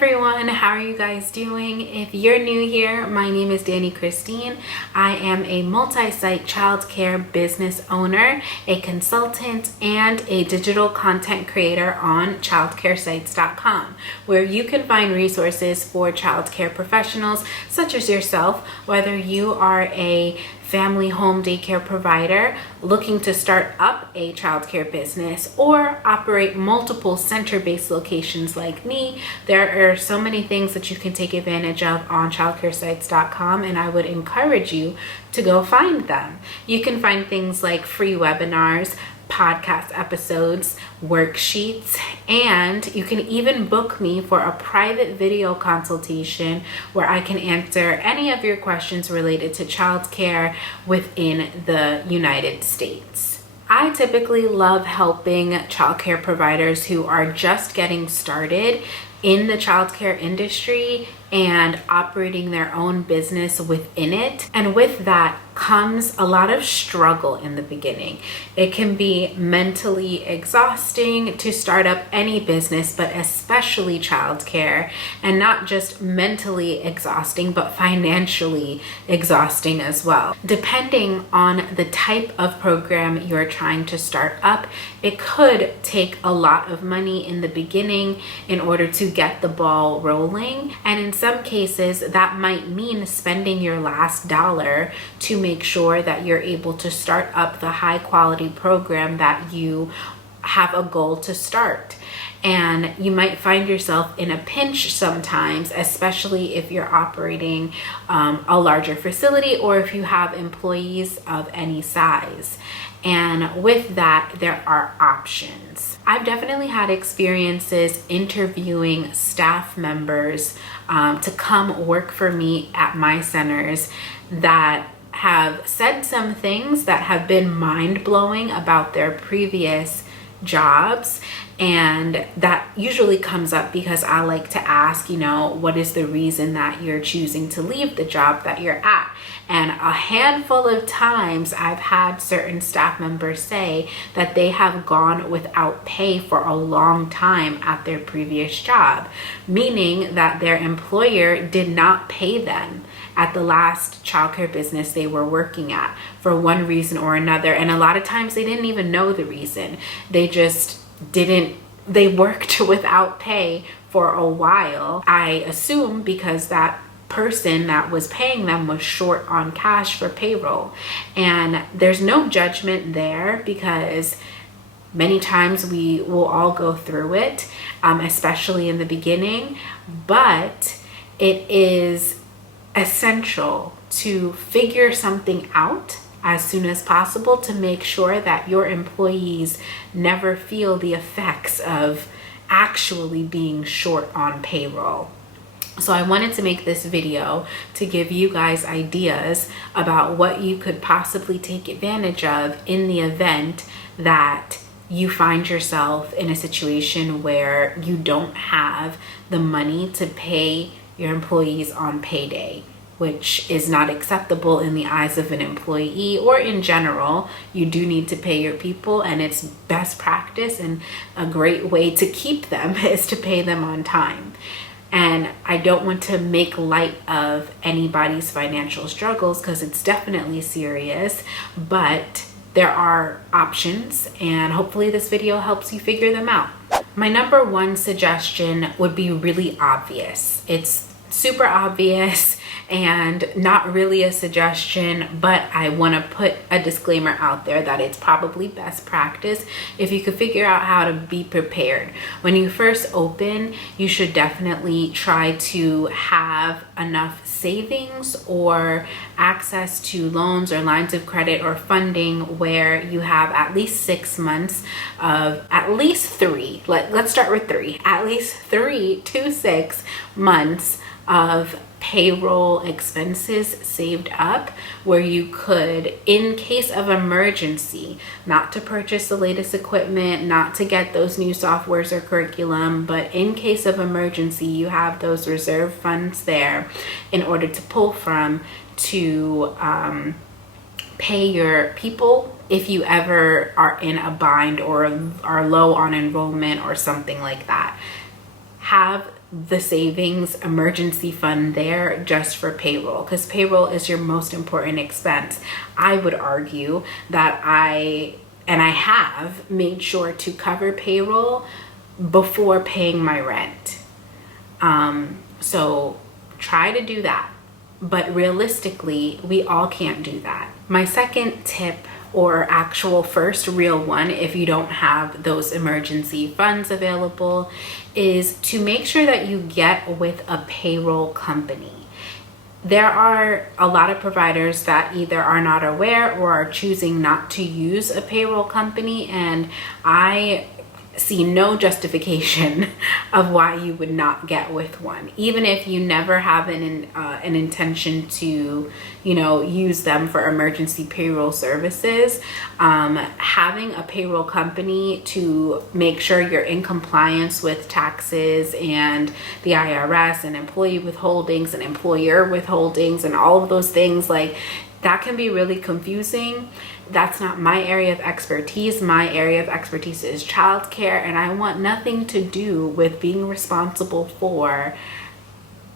everyone, how are you guys doing? If you're new here, my name is Dani Christine. I am a multi-site childcare business owner, a consultant, and a digital content creator on childcaresites.com, where you can find resources for childcare professionals such as yourself, whether you are a family home daycare provider looking to start up a childcare business or operate multiple center-based locations like me. There are so many things that you can take advantage of on childcaresites.com, and I would encourage you to go find them. You can find things like free webinars, podcast episodes, worksheets, and you can even book me for a private video consultation where I can answer any of your questions related to childcare within the United States. I typically love helping childcare providers who are just getting started in the childcare industry and operating their own business within it. And with that comes a lot of struggle in the beginning. It can be mentally exhausting to start up any business, but especially childcare, and not just mentally exhausting, but financially exhausting as well. Depending on the type of program you're trying to start up, it could take a lot of money in the beginning in order to get the ball rolling. And in some cases, that might mean spending your last dollar to make sure that you're able to start up the high quality program that you have a goal to start. And you might find yourself in a pinch sometimes, especially if you're operating a larger facility or if you have employees of any size. And with that, there are options. I've definitely had experiences interviewing staff members to come work for me at my centers that have said some things that have been mind-blowing about their previous jobs. And that usually comes up because I like to ask, what is the reason that you're choosing to leave the job that you're at? And a handful of times I've had certain staff members say that they have gone without pay for a long time at their previous job, meaning that their employer did not pay them at the last childcare business they were working at for one reason or another. And a lot of times they didn't even know the reason. They worked without pay for a while. I assume because that person that was paying them was short on cash for payroll. And there's no judgment there because many times we will all go through it, especially in the beginning, but it is essential to figure something out as soon as possible to make sure that your employees never feel the effects of actually being short on payroll. So I wanted to make this video to give you guys ideas about what you could possibly take advantage of in the event that you find yourself in a situation where you don't have the money to pay your employees on payday, which is not acceptable in the eyes of an employee or in general. You do need to pay your people, and it's best practice and a great way to keep them is to pay them on time. And I don't want to make light of anybody's financial struggles because it's definitely serious, but there are options, and hopefully this video helps you figure them out. My number one suggestion would be really obvious. It's super obvious and not really a suggestion, but I want to put a disclaimer out there that it's probably best practice if you could figure out how to be prepared. When you first open, you should definitely try to have enough savings or access to loans or lines of credit or funding where you have at least 6 months of at least three, let's start with three, at least 3 to 6 months of payroll expenses saved up, where you could, in case of emergency, not to purchase the latest equipment, not to get those new softwares or curriculum, but in case of emergency, you have those reserve funds there in order to pull from to pay your people if you ever are in a bind or are low on enrollment or something like that. Have the savings emergency fund there just for payroll, because payroll is your most important expense. I would argue that I have made sure to cover payroll before paying my rent. So try to do that. But realistically, we all can't do that. My second tip, or actual first real one, if you don't have those emergency funds available, is to make sure that you get with a payroll company. There are a lot of providers that either are not aware or are choosing not to use a payroll company, and I see no justification of why you would not get with one, even if you never have an intention to, use them for emergency payroll services. Having a payroll company to make sure you're in compliance with taxes and the IRS and employee withholdings and employer withholdings and all of those things, like, that can be really confusing. That's not my area of expertise. My area of expertise is childcare, and I want nothing to do with being responsible for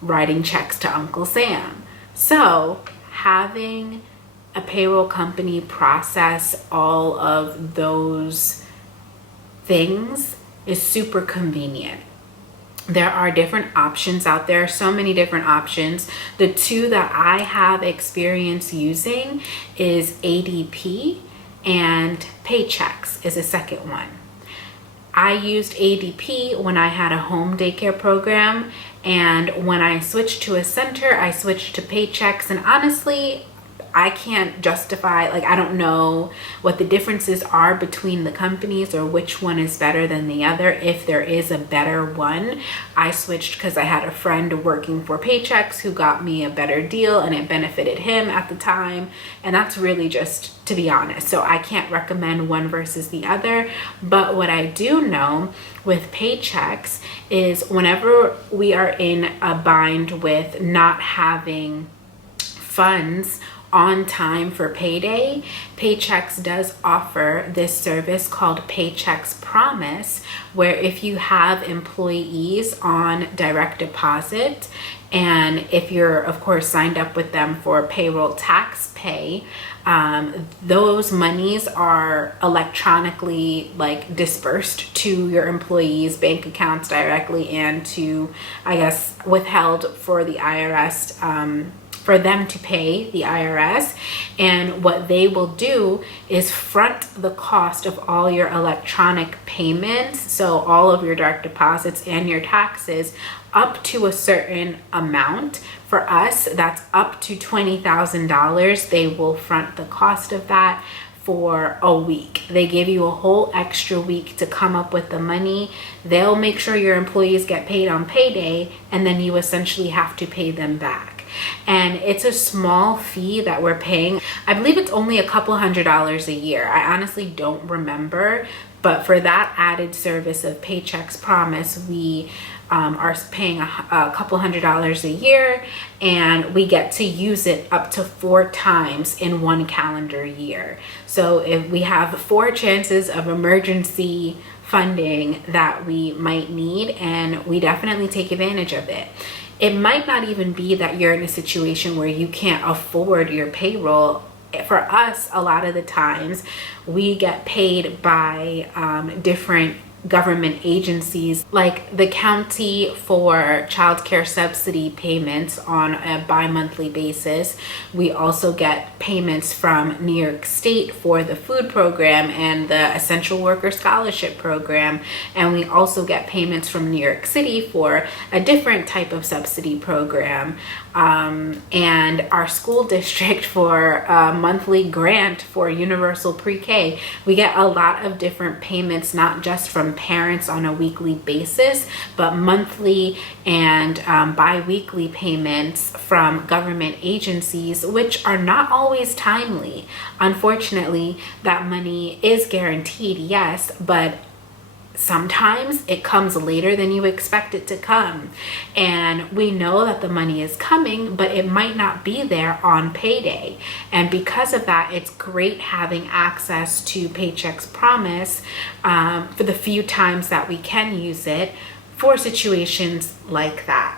writing checks to Uncle Sam. So having a payroll company process all of those things is super convenient. There are different options out there, so many different options. The two that I have experience using is ADP, and Paychex is a second one. I used ADP when I had a home daycare program, and when I switched to a center, I switched to Paychex, and honestly, I can't justify, I don't know what the differences are between the companies or which one is better than the other. If there is a better one, I switched because I had a friend working for Paychex who got me a better deal and it benefited him at the time. And that's really just to be honest. So I can't recommend one versus the other. But what I do know with Paychex is whenever we are in a bind with not having funds on time for payday, Paychex does offer this service called Paychex Promise, where if you have employees on direct deposit, and if you're of course signed up with them for payroll tax pay, those monies are electronically dispersed to your employees' bank accounts directly, and to, I guess, withheld for the IRS, for them to pay the IRS. And what they will do is front the cost of all your electronic payments, so all of your direct deposits and your taxes, up to a certain amount. For us, that's up to $20,000. They will front the cost of that for a week. They give you a whole extra week to come up with the money. They'll make sure your employees get paid on payday, and then you essentially have to pay them back. And it's a small fee that we're paying. I believe it's only a couple $100s a year. I honestly don't remember, but for that added service of Paychex Promise, we are paying a couple $100s a year, and we get to use it up to 4 times in one calendar year. So if we have 4 chances of emergency funding that we might need, and we definitely take advantage of it. It might not even be that you're in a situation where you can't afford your payroll. For us, a lot of the times we get paid by different government agencies, like the county for child care subsidy payments on a bi-monthly basis. We also get payments from New York State for the food program and the Essential Worker Scholarship Program. And we also get payments from New York City for a different type of subsidy program. And our school district for a monthly grant for universal pre-K. We get a lot of different payments, not just from parents on a weekly basis, but monthly and bi-weekly payments from government agencies, which are not always timely. Unfortunately, that money is guaranteed, yes, but sometimes it comes later than you expect it to come. And we know that the money is coming, but it might not be there on payday. And because of that, it's great having access to Paychex Promise for the few times that we can use it for situations like that.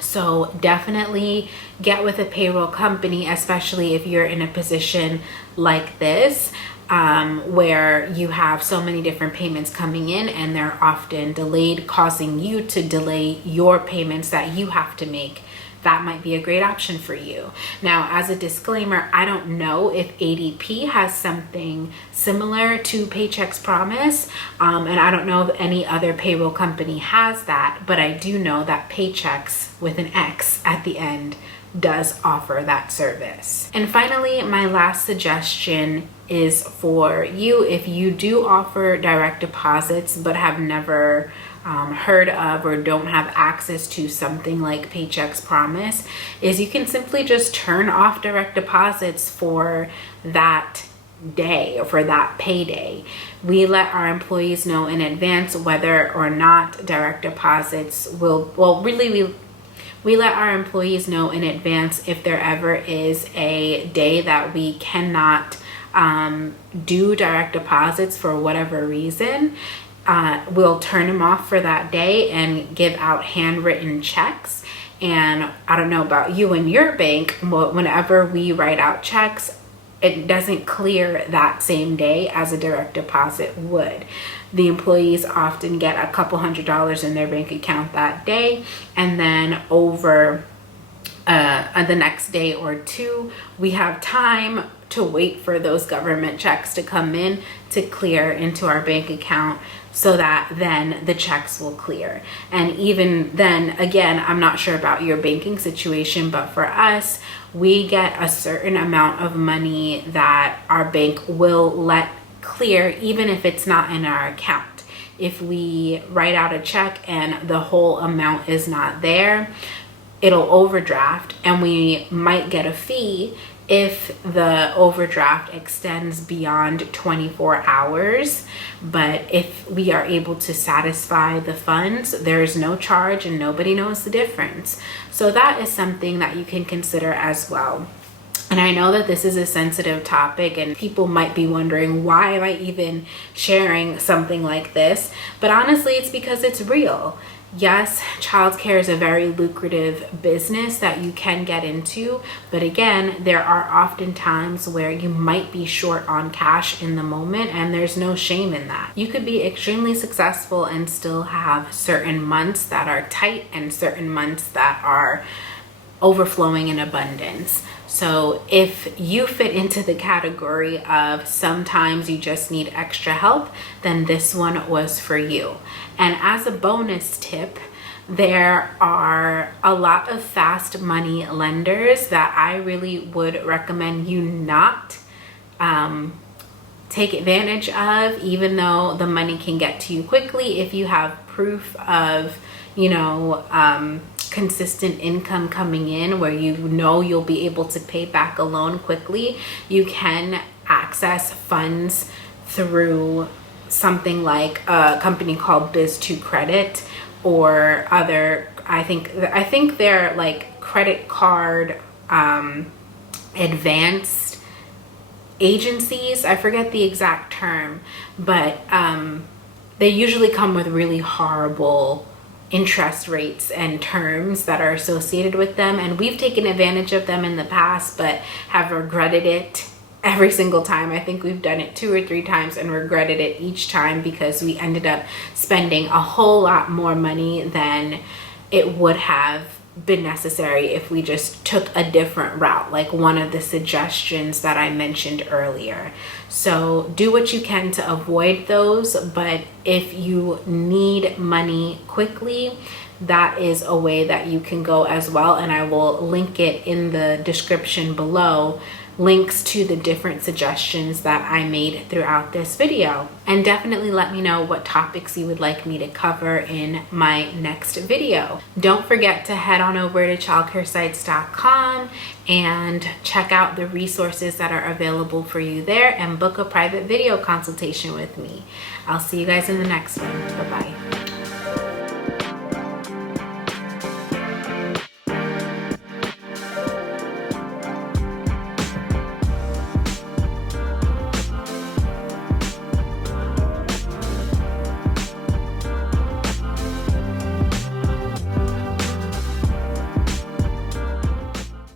So definitely get with a payroll company, especially if you're in a position like this, where you have so many different payments coming in and they're often delayed, causing you to delay your payments that you have to make. That might be a great option for you. Now, as a disclaimer, I don't know if ADP has something similar to Paychex Promise, and I don't know if any other payroll company has that, but I do know that Paychex, with an X at the end, does offer that service. And finally, my last suggestion is for you, if you do offer direct deposits but have never heard of or don't have access to something like Paychex Promise, is you can simply just turn off direct deposits for that day or for that payday. We let our employees know in advance whether or not direct deposits will, we let our employees know in advance if there ever is a day that we cannot do direct deposits for whatever reason. We'll turn them off for that day and give out handwritten checks. And I don't know about you and your bank, but whenever we write out checks, it doesn't clear that same day as a direct deposit would. The employees often get a couple $100s in their bank account that day, and then over the next day or two, we have time to wait for those government checks to come in to clear into our bank account, so that then the checks will clear. And even then, again, I'm not sure about your banking situation, but for us, we get a certain amount of money that our bank will let clear, even if it's not in our account. If we write out a check and the whole amount is not there, it'll overdraft, and we might get a fee if the overdraft extends beyond 24 hours. But if we are able to satisfy the funds, there is no charge and nobody knows the difference. So that is something that you can consider as well. And I know that this is a sensitive topic and people might be wondering, why am I even sharing something like this? But honestly, it's because it's real. Yes, childcare is a very lucrative business that you can get into, but again, there are often times where you might be short on cash in the moment, and there's no shame in that. You could be extremely successful and still have certain months that are tight and certain months that are overflowing in abundance. So if you fit into the category of sometimes you just need extra help, then this one was for you. And as a bonus tip, there are a lot of fast money lenders that I really would recommend you not take advantage of, even though the money can get to you quickly if you have proof of, consistent income coming in where you'll be able to pay back a loan quickly. You can access funds through something like a company called Biz2 Credit or other, I think they're like credit card advanced agencies. I forget the exact term, but they usually come with really horrible interest rates and terms that are associated with them, and we've taken advantage of them in the past but have regretted it every single time. I think we've done it 2 or 3 times and regretted it each time because we ended up spending a whole lot more money than it would have been necessary if we just took a different route, like one of the suggestions that I mentioned earlier. So do what you can to avoid those, but if you need money quickly, that is a way that you can go as well, and I will link it in the description below, links to the different suggestions that I made throughout this video. And definitely let me know what topics you would like me to cover in my next video. Don't forget to head on over to childcaresites.com and check out the resources that are available for you there and book a private video consultation with me. I'll see you guys in the next one. Bye-bye.